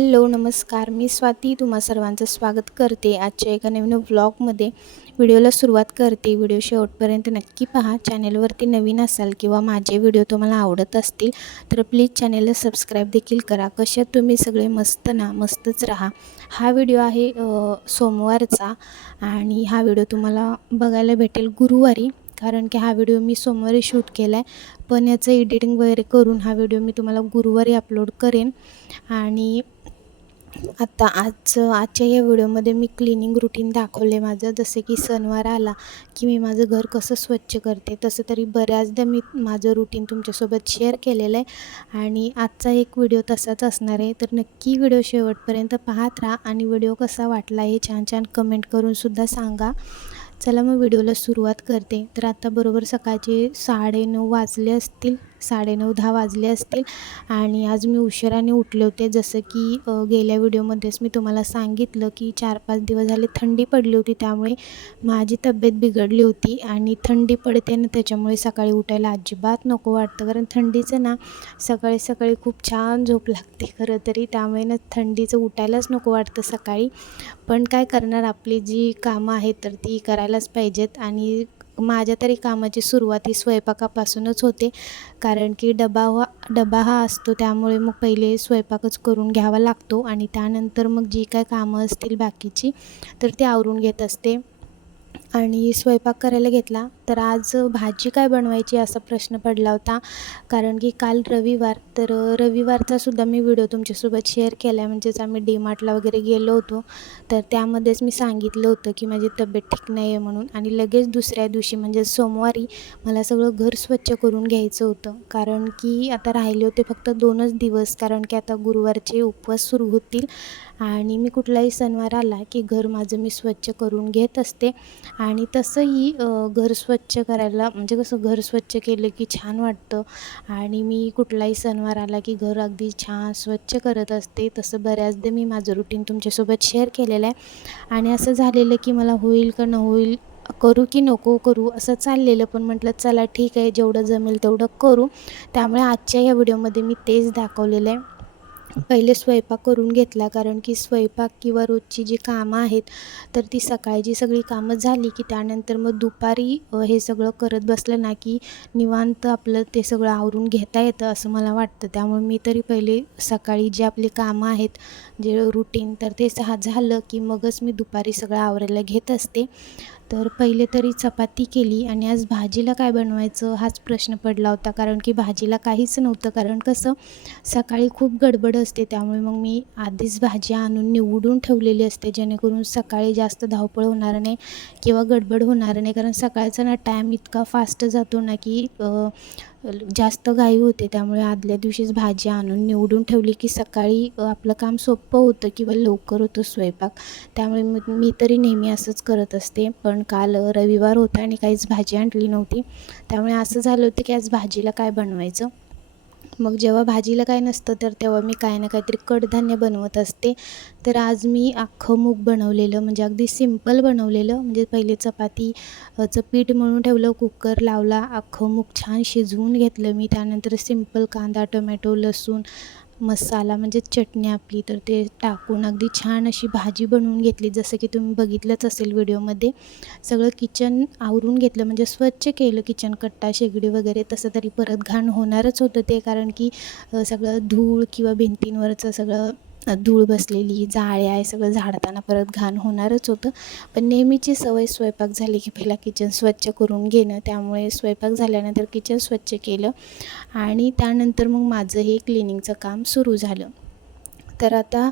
Hello नमस्कार. मी स्वाती तुम्हा सर्वांचं स्वागत करते. आजच्या एका नवीन व्लॉगमध्ये व्हिडिओला सुरुवात करते. व्हिडिओ शेवटपर्यंत नक्की पहा. चॅनेलवरती नवीन असाल किंवा माझे व्हिडिओ तुम्हाला आवडत असतील तर प्लीज चॅनेलला सबस्क्राईब देखील करा. कशात तुम्ही सगळे मस्त ना मस्तच राहा. हा व्हिडिओ आहे सोमवारचा आणि हा व्हिडिओ तुम्हाला बघायला भेटेल गुरुवारी. कारण की हा व्हिडिओ मी सोमवारी शूट केला आहे पण याचं एडिटिंग वगैरे करून हा व्हिडिओ मी तुम्हाला गुरुवारी अपलोड करेन. आणि आता आज आजच्या या व्हिडिओमध्ये मी क्लिनिंग रुटीन दाखवले माझं. जसं की सणवार आला की मी माझं घर कसं स्वच्छ करते तसं तरी बऱ्याचदा मी माझं रुटीन तुमच्यासोबत शेअर केलेलं आहे. आणि आजचा एक व्हिडिओ तसाच असणार आहे. तर नक्की व्हिडिओ शेवटपर्यंत पाहत राहा आणि व्हिडिओ कसा वाटला हे छान छान कमेंट करूनसुद्धा सांगा. चला मग व्हिडिओला सुरुवात करते. तर आता बरोबर सकाळचे साडेनऊ वाजले असतील. साडेनऊ दहा वाजले असतील आणि आज मी उशिराने उठले होते. जसं की गेल्या व्हिडिओमध्येच मी तुम्हाला सांगितलं की चार पाच दिवस झाले थंडी पडली होती. त्यामुळे माझी तब्येत बिघडली होती आणि थंडी पडते ना त्याच्यामुळे सकाळी उठायला अजिबात नको वाटतं. कारण थंडीचं ना सकाळी सकाळी खूप छान झोप लागते खरं तरी. त्यामुळे ना थंडीचं उठायलाच नको वाटतं सकाळी. पण काय करणार आपली जी कामं आहेत तर ती करायलाच पाहिजेत. आणि माझ्या तरी कामाची सुरुवात ही स्वयंपाकापासूनच होते. कारण की डबा हा डबा हा असतो त्यामुळे मग पहिले स्वयंपाकच करून घ्यावा लागतो आणि त्यानंतर मग जी काय कामं असतील बाकीची तर ती आवरून घेत असते. आणि स्वयंपाक करायला घेतला. तर आज भाजी काय बनवायची असा प्रश्न पडला होता. कारण की काल रविवार तर रविवारचा सुद्धा मी व्हिडिओ तुमच्यासोबत शेअर केला आहे म्हणजेच आम्ही डीमार्टला वगैरे गेलो होतो. तर त्यामध्येच मी सांगितलं होतं की माझी तब्येत ठीक नाही आहे म्हणून. आणि लगेच दुसऱ्या दिवशी म्हणजे सोमवारी मला सगळं घर स्वच्छ करून घ्यायचं होतं. कारण की आता राहिले होते फक्त दोनच दिवस. कारण की आता गुरुवारचे उपवास सुरू होतील. आणि मी कुठलाही सणवार आला की घर माझं मी स्वच्छ करून घेत असते. आणि तसंही घर स्वच्छ करायला म्हणजे कसं घर स्वच्छ केलं की छान वाटतं. आणि मी कुठलाही सणवार आला की घर अगदी छान स्वच्छ करत असते. तसं बऱ्याचदा मी माझं रुटीन तुमच्यासोबत शेअर केलेलं आहे. आणि असं झालेलं की मला होईल का न होईल करू की नको करू असं चाललेलं. पण म्हटलं चला ठीक आहे जेवढं जमेल तेवढं करू. त्यामुळे आजच्या या व्हिडिओमध्ये मी तेच दाखवलेलं आहे. पहिले स्वयंपाक करून घेतला कारण की स्वयंपाक किंवा रोजची जी कामं आहेत तर ती सकाळची सगळी कामं झाली की त्यानंतर मग दुपारी हे सगळं करत बसलं ना की निवांत आपलं ते सगळं आवरून घेता येतं असं मला वाटतं. त्यामुळे मी तरी पहिले सकाळी जी आपली कामं आहेत जे रुटीन तर ते सहा झालं की मगच मी दुपारी सगळं आवरायला घेत असते. तर पहिले तरी चपाती केली आणि आज भाजीला काय बनवायचं हाच प्रश्न पडला होता. कारण की भाजीला काहीच नव्हतं. कारण कसं सकाळी खूप गडबड असते. त्यामुळे मग मी आधीच भाजी आणून निवडून ठेवलेली असते. जेणेकरून सकाळी जास्त धावपळ होणार नाही किंवा गडबड होणार नाही. कारण सकाळचा ना टाईम इतका फास्ट जातो ना की जास्त घाई होते त्यामुळे आदल्या दिवशीच भाजी आणून निवडून ठेवली की सकाळी आपलं काम सोपं होतं किंवा लवकर होतं स्वयंपाक. त्यामुळे मग मी तरी नेहमी असंच करत असते. पण काल रविवार होता आणि काहीच भाजी आणली नव्हती. त्यामुळे असं झालं होतं की आज भाजीला काय बनवायचं? मग जेव्हा भाजीला काय नसतं तर तेव्हा मी काही ना काहीतरी कडधान्य बनवत असते. तर आज मी अख्खं मूग बनवलेलं म्हणजे अगदी सिंपल बनवलेलं म्हणजे पहिले चपाती चं पीठ म्हणून ठेवलं कुकर लावला अख्खं मूग छान शिजवून घेतलं मी. त्यानंतर सिंपल कांदा टोमॅटो लसूण मसाला म्हणजे चटणी आपली तर ते टाकून अगदी छान अशी भाजी बनवून घेतली. जसं की तुम्ही बघितलंच असेल व्हिडिओमध्ये सगळं किचन आवरून घेतलं म्हणजे स्वच्छ केलं किचन कट्टा शेगडी वगैरे तसं तरी परत घाण होणारच होतं ते कारण की सगळं धूळ किंवा भिंतींवरचं सगळं धूळ बसलेली जाळ्या आहे सगळं झाडताना परत घाण होणारच होतं. पण नेहमीची सवय स्वयंपाक झाली की पहिला किचन स्वच्छ करून घेणं. त्यामुळे स्वयंपाक झाल्यानंतर किचन स्वच्छ केलं आणि त्यानंतर मग माझं हे क्लिनिंगचं काम सुरू झालं. तर आता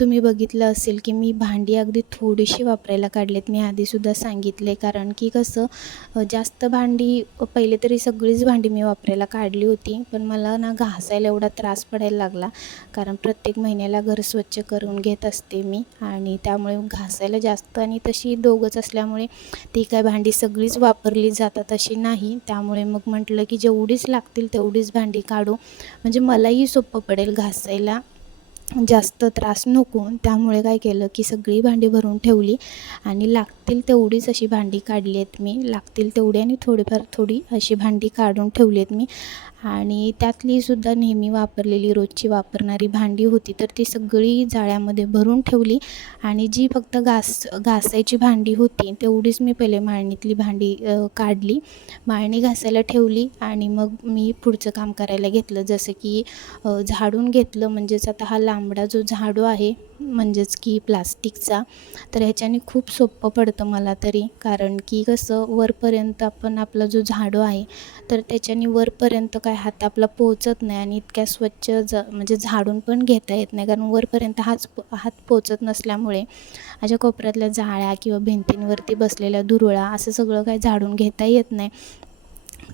तुम्ही बघितलं असेल की मी भांडी अगदी थोडीशी वापरायला काढलेत. मी आधीसुद्धा सांगितले. कारण की कसं जास्त भांडी पहिले तरी सगळीच भांडी मी वापरायला काढली होती. पण मला ना घासायला एवढा त्रास पडायला लागला. कारण प्रत्येक महिन्याला घर स्वच्छ करून घेत असते मी. आणि त्यामुळे घासायला जास्त आणि तशी दोघंच असल्यामुळे ती काय भांडी सगळीच वापरली जातात अशी नाही. त्यामुळे मग म्हटलं की जेवढीच लागतील तेवढीच भांडी काढू. म्हणजे मलाही सोपं पडेल घासायला. जास्त त्रास नको. त्यामुळे काय केलं की सगळी भांडी भरून ठेवली आणि लागतील तेवढीच अशी भांडी काढली आहेत मी. लागतील तेवढी आणि थोडीफार थोडी अशी भांडी काढून ठेवली आहेत मी. आणि त्यातलीसुद्धा नेहमी वापरलेली रोजची वापरणारी भांडी होती तर ती सगळी जाळ्यामध्ये भरून ठेवली. आणि जी फक्त घास घासायची भांडी होती तेवढीच मी पहिले माळणीतली भांडी काढली. माळणी घासायला ठेवली आणि मग मी पुढचं काम करायला घेतलं. जसं की झाडून घेतलं म्हणजेच आता हा लांबडा जो झाडू आहे म्हणजेच की प्लास्टिकचा तर ह्याच्याने खूप सोपं पडतं मला तरी. कारण की कसं वरपर्यंत आपण आपला जो झाडू आहे तर त्याच्याने वरपर्यंत काय हात आपला पोचत नाही आणि इतक्या स्वच्छ ज म्हणजे झाडून पण घेता येत नाही. कारण वरपर्यंत हाच हात पोचत नसल्यामुळे अशा कोपऱ्यातल्या जाळ्या किंवा भिंतींवरती बसलेल्या धुरळा असं सगळं काही झाडून घेता येत नाही.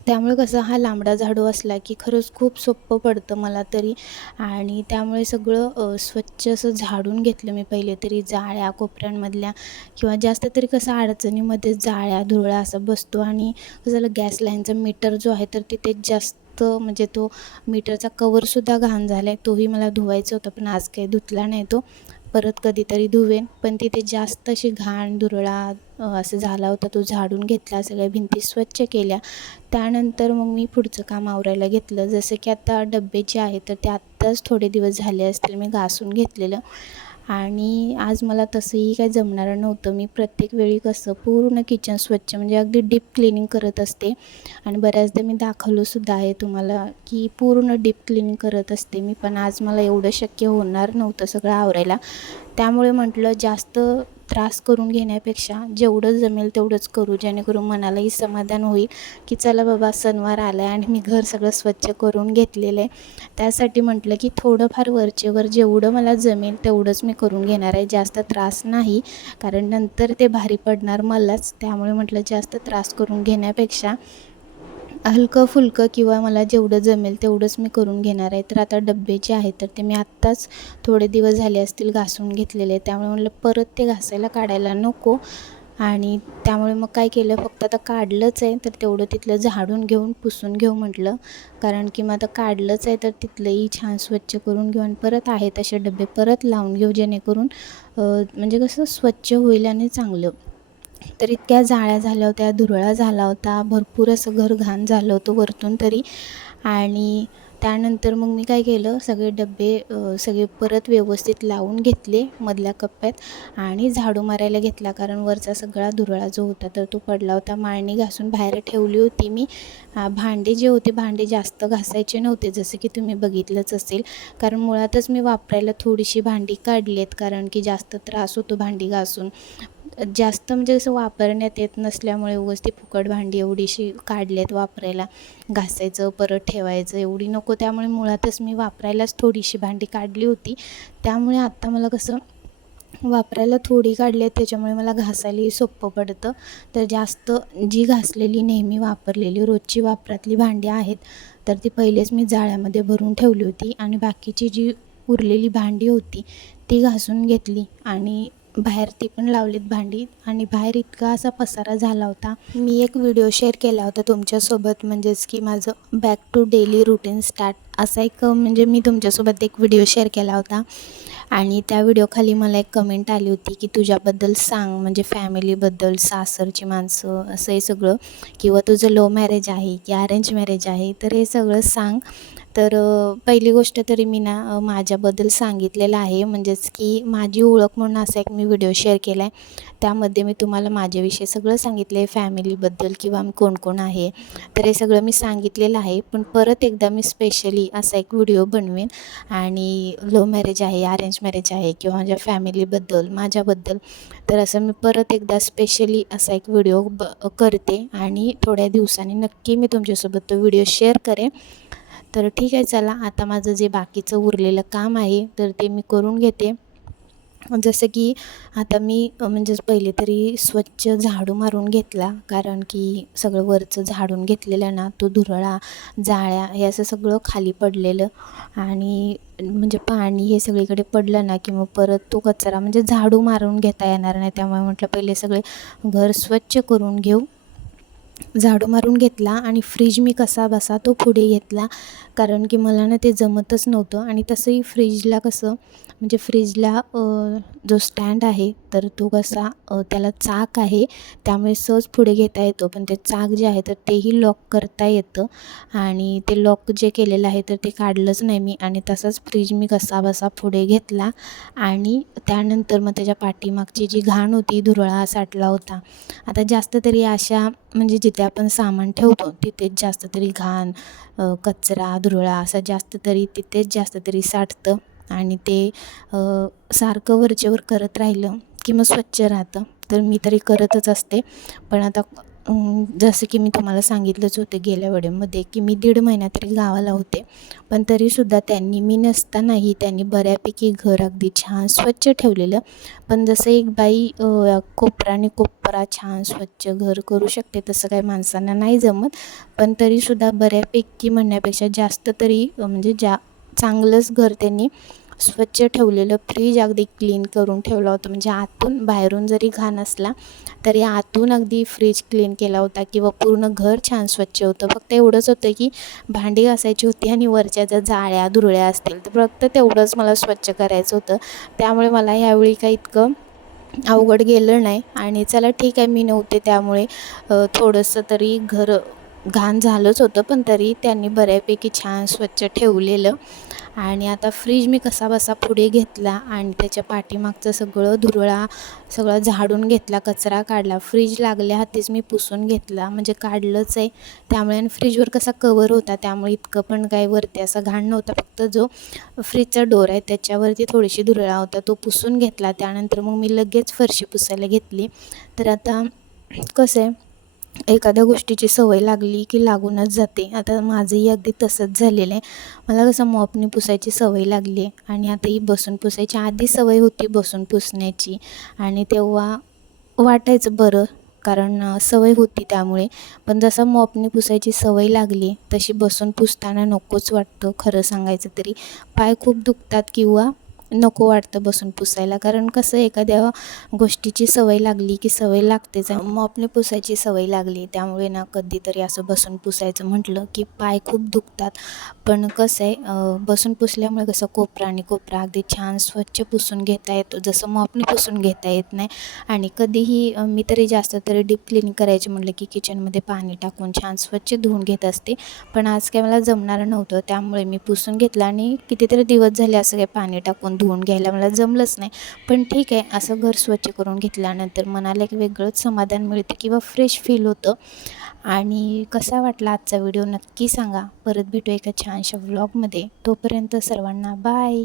त्यामुळे कसं हा लांबडा झाडू असला की खरंच खूप सोपं पडतं मला तरी. आणि त्यामुळे सगळं स्वच्छ असं झाडून घेतलं मी पहिले तरी जाळ्या कोपऱ्यांमधल्या किंवा जास्त तरी कसं अडचणीमध्ये जाळ्या धुळा असा बसतो आणि कसं गॅस लाईनचा मीटर जो आहे तर तिथे जास्त म्हणजे तो मीटरचा कवरसुद्धा घाण झाला आहे तोही मला धुवायचा होता पण आज काही धुतला नाही तो. परत कधीतरी धुवेन पण तिथे जास्त अशी घाण धुरळा असं झाला होता तो झाडून घेतला सगळ्या भिंती स्वच्छ केल्या. त्यानंतर मग मी पुढचं काम आवरायला घेतलं. जसं की आता डब्बे जे आहे तर ते आत्ताच थोडे दिवस झाले असतील मी घासून घेतलेलं. आणि आज मला तसंही काही जमणारं नव्हतं. मी प्रत्येक वेळी कसं पूर्ण किचन स्वच्छ म्हणजे अगदी डीप क्लिनिंग करत असते. आणि बऱ्याचदा मी दाखवलंसुद्धा आहे तुम्हाला की पूर्ण डीप क्लिनिंग करत असते. मी पण आज मला एवढं शक्य होणार नव्हतं सगळं आवरायला. त्यामुळे म्हटलं जास्त त्रास करून घेण्यापेक्षा जेवढं जमेल तेवढंच करू जेणेकरून मनालाही समाधान होईल की चला बाबा सणवार आला आहे आणि मी घर सगळं स्वच्छ करून घेतलेलं आहे. त्यासाठी म्हटलं की थोडंफार वरचेवर जेवढं मला जमेल तेवढंच मी करून घेणार आहे. जास्त त्रास नाही कारण नंतर ते भारी पडणार मलाच. त्यामुळे म्हटलं जास्त त्रास करून घेण्यापेक्षा हलकं फुलकं किंवा मला जेवढं जमेल तेवढंच मी करून घेणार आहे. तर आता डब्बे जे आहेत तर ते मी आत्ताच थोडे दिवस झाले असतील घासून घेतलेले. त्यामुळे म्हटलं परत ते घासायला काढायला नको. आणि त्यामुळे मग काय केलं फक्त आता काढलंच आहे तर तेवढं तिथलं झाडून घेऊन पुसून घेऊ म्हटलं. कारण की मग आता काढलंच आहे तर तिथलंही छान स्वच्छ करून घेऊ. आणि परत आहे तसे डबे परत लावून घेऊ जेणेकरून म्हणजे कसं स्वच्छ होईल आणि चांगलं. तर इतक्या जाळ्या झाल्या होत्या धुरळा झाला होता भरपूर असं घर घाण झालं होतं वरतून तरी. आणि त्यानंतर मग मी काय केलं सगळे डबे सगळे परत व्यवस्थित लावून घेतले मधल्या कप्प्यात आणि झाडू मारायला घेतला. कारण वरचा सगळा धुरळा जो होता तर तो पडला होता. माळणी घासून बाहेर ठेवली होती मी. भांडे जे होते भांडे जास्त घासायचे नव्हते जसं की तुम्ही बघितलंच असेल. कारण मुळातच मी वापरायला थोडीशी भांडी काढली आहेत कारण की जास्त त्रास होतो भांडी घासून. जास्त म्हणजे असं वापरण्यात येत नसल्यामुळे उगाच ती फुकट भांडी एवढीशी काढली आहेत वापरायला. घासायचं परत ठेवायचं एवढी नको. त्यामुळे मुळातच मी वापरायलाच थोडीशी भांडी काढली होती. त्यामुळे आत्ता मला कसं वापरायला थोडी काढली आहे त्याच्यामुळे मला घासायलाही सोपं पडतं. तर जास्त जी घासलेली नेहमी वापरलेली रोजची वापरातली भांडी आहेत तर ती पहिलेच मी जाळ्यामध्ये भरून ठेवली होती. आणि बाकीची जी उरलेली भांडी होती ती घासून घेतली. आणि बाहेर ती पण लावलीत भांडी आणि बाहेर इतका असा पसारा झाला होता. मी एक व्हिडिओ शेअर केला होता तुमच्यासोबत म्हणजेच की माझं back to daily routine start असा एक म्हणजे मी तुमच्यासोबत एक व्हिडिओ शेअर केला होता. आणि त्या व्हिडिओखाली मला एक कमेंट आली होती की तुझ्याबद्दल सांग म्हणजे फॅमिलीबद्दल सासरची माणसं असं हे सगळं. किंवा तुझं लव्ह मॅरेज आहे की अरेंज मॅरेज आहे तर हे सगळं सांग. तर पहिली गोष्ट तरी मी ना माझ्याबद्दल सांगितलेलं आहे. म्हणजेच की माझी ओळख म्हणून असा एक मी व्हिडिओ शेअर केला आहे त्यामध्ये मी तुम्हाला माझ्याविषयी सगळं सांगितलं आहे फॅमिलीबद्दल किंवा मी कोण कोण आहे तर हे सगळं मी सांगितलेलं आहे. पण परत एकदा मी स्पेशली असा एक व्हिडिओ बनवेन. आणि लव्ह मॅरेज आहे अरेंज मॅरेज आहे किंवा माझ्या फॅमिलीबद्दल माझ्याबद्दल तर असं मी परत एकदा स्पेशली असा एक व्हिडिओ ब करते. आणि थोड्या दिवसांनी नक्की मी तुमच्यासोबत तो व्हिडिओ शेअर करेन. तर ठीक आहे चला. आता माझं जे बाकीचं उरलेलं काम आहे तर ते मी करून घेते. जसं की आता मी म्हणजेच पहिले तरी स्वच्छ झाडू मारून घेतला कारण की सगळं वरचं झाडून घेतलेलं ना तो धुरळा जाळ्या हे असं सगळं खाली पडलेलं. आणि म्हणजे पाणी हे सगळीकडे पडलं ना की मग परत तो कचरा म्हणजे झाडू मारून घेता येणार नाही. त्यामुळे म्हटलं पहिले सगळे घर स्वच्छ करून घेऊ. झाडू मारून घेतला आणि फ्रीज मी कसा बसा तो पुढे घेतला. कारण की मला ना ते जमतच नव्हतं आणि तसंही फ्रीजला कसं म्हणजे फ्रीजला जो स्टँड आहे तर तो कसा त्याला चाक आहे त्यामुळे सहज पुढे घेता येतो. पण ते चाक जे आहे तर तेही लॉक करता येतं. आणि ते लॉक जे केलेलं आहे तर ते काढलंच नाही मी. आणि तसाच फ्रीज मी कसा बसा पुढे घेतला. आणि त्यानंतर मग त्याच्या पाठीमागची जी घाण होती धुरळा साठला होता. आता जास्त तरी अशा म्हणजे जिथे आपण सामान ठेवतो तिथेच जास्त तरी घाण कचरा धुरळा असं जास्त तरी तिथेच जास्त तरी साठतं. आणि ते सारखं वरचेवर करत राहिलं की मग स्वच्छ राहतं. तर मी तरी करतच असते. पण आता जसं की मी तुम्हाला सांगितलंच होतं गेल्या वेळेमध्ये की मी दीड महिना तरी गावाला होते. पण तरीसुद्धा त्यांनी मी नसतानाही त्यांनी बऱ्यापैकी घर अगदी छान स्वच्छ ठेवलेलं. पण जसं एक बाई कोपराने कोपरा छान स्वच्छ घर करू शकते तसं काही माणसांना नाही जमत. पण तरीसुद्धा बऱ्यापैकी म्हणण्यापेक्षा जास्त तरी म्हणजे जा चांगलंच घर त्यांनी स्वच्छ ठेवलेलं फ्रीज अगदी क्लीन करून ठेवलं होतं. म्हणजे आतून बाहेरून जरी घाण असला तरी आतून अगदी फ्रीज क्लीन केला होता किंवा पूर्ण घर छान स्वच्छ होतं. फक्त एवढंच होतं की भांडी घासायची होती आणि वरच्या ज्या जाळ्या धुरळ्या असतील तर फक्त तेवढंच मला स्वच्छ करायचं होतं. त्यामुळे मला यावेळी काही इतकं अवघड गेलं नाही. आणि चला ठीक आहे मी नव्हते त्यामुळे थोडंसं तरी घर घाण झालंच होतं पण तरी त्यांनी बऱ्यापैकी छान स्वच्छ ठेवलेलं. आणि आता फ्रीज मी कसा बसा पुढे घेतला आणि त्याच्या पाठीमागचं सगळं धुरळा सगळं झाडून घेतला कचरा काढला. फ्रीज लागल्या हातीच मी पुसून घेतला म्हणजे काढलंच आहे. त्यामुळे आणि फ्रीजवर कसा कवर होता त्यामुळे इतकं पण काही वरती असा घाण नव्हता. फक्त जो फ्रीजचा डोर आहे त्याच्यावरती थोडीशी धुरळा होता तो पुसून घेतला. त्यानंतर मग मी लगेच फरशी पुसायला घेतली. तर आता कसं आहे एखाद्या गोष्टीची सवय लागली की लागूनच जाते. आता माझंही अगदी तसंच झालेलं आहे. मला कसं मॉपनी पुसायची सवय लागली आहे आणि आता ही बसून पुसायची. आधी सवय होती बसून पुसण्याची आणि तेव्हा वाटायचं बरं कारण सवय होती त्यामुळे. पण जसं मॉपनी पुसायची सवय लागली तशी बसून पुसताना नकोच वाटतं खरं सांगायचं तरी. पाय खूप दुखतात किंवा नको वाटतं बसून पुसायला. कारण कसं एखाद्या गोष्टीची सवय लागली की सवय लागतेच मॉपने पुसायची सवय लागली. त्यामुळे ना कधीतरी असं बसून पुसायचं म्हटलं की पाय खूप दुखतात. पण कसं आहे बसून पुसल्यामुळे कसं कोपरा आणि कोपरा अगदी छान स्वच्छ पुसून घेता येतो. जसं मॉपने पुसून घेता येत नाही. आणि कधीही मी तरी जास्त तरी डीप क्लीन करायचे म्हटलं की किचनमध्ये पाणी टाकून छान स्वच्छ धुवून घेत असते. पण आज काय मला जमणारं नव्हतं. त्यामुळे मी पुसून घेतलं आणि कितीतरी दिवस झाले असं काही पाणी टाकून धुवून घ्यायला मला जमलंच नाही. पण ठीक आहे असं घर स्वच्छ करून घेतल्यानंतर मनाला एक वेगळंच समाधान मिळतं किंवा फ्रेश फील होतं. आणि कसा वाटला आजचा व्हिडिओ नक्की सांगा. परत भेटू एका छानशा व्लॉगमध्ये तोपर्यंत सर्वांना बाय